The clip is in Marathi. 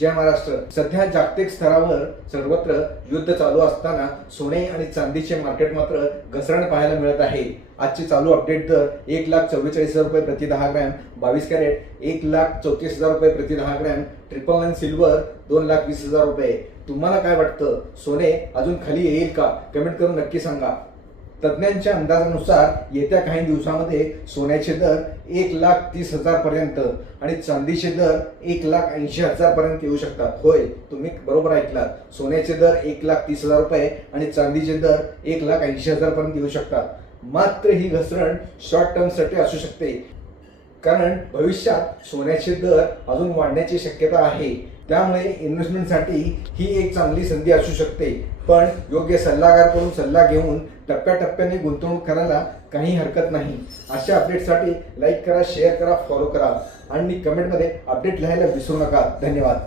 जय महाराष्ट्र. सध्या जागतिक स्तरावर सर्वत्र युद्ध चालू असताना सोने आणि चांदीचे मार्केट मात्र घसरण पाहायला मिळत आहे. आजची चालू अपडेट दर 1,44,000 रुपये प्रति 10 ग्रॅम, 22 कॅरेट 1,34,000 रुपये प्रति 10 ग्रॅम, 999 सिल्वर 2,20,000 रुपये. तुम्हाला काय वाटतं, सोने अजून खाली येईल का? कमेंट करून नक्की सांगा. तज्ज्ञांच्या अंदाजानुसार येत्या काही दिवसामध्ये सोन्याचे दर 1,30,000 पर्यंत आणि चांदीचे दर 1,80,000 पर्यंत येऊ शकतात. होय, तुम्ही बरोबर ऐकलात. सोन्याचे दर 1,30,000 रुपये आणि चांदीचे दर 1,80,000 पर्यंत येऊ शकतात. मात्र ही घसरण शॉर्ट टर्म साठी असू शकते, कारण भविष्यात सोन्याचे दर अजून वाढण्याची शक्यता आहे. त्यामुळे इन्व्हेस्टमेंटसाठी ही एक चांगली संधी असू शकते. पण योग्य सल्लागाराकडून सल्ला घेऊन टप्प्याटप्प्याने गुंतवणूक करायला काही हरकत नाही. अशा अपडेटसाठी लाईक करा, शेअर करा, फॉलो करा आणि कमेंटमध्ये अपडेट लिहायला विसरू नका. धन्यवाद.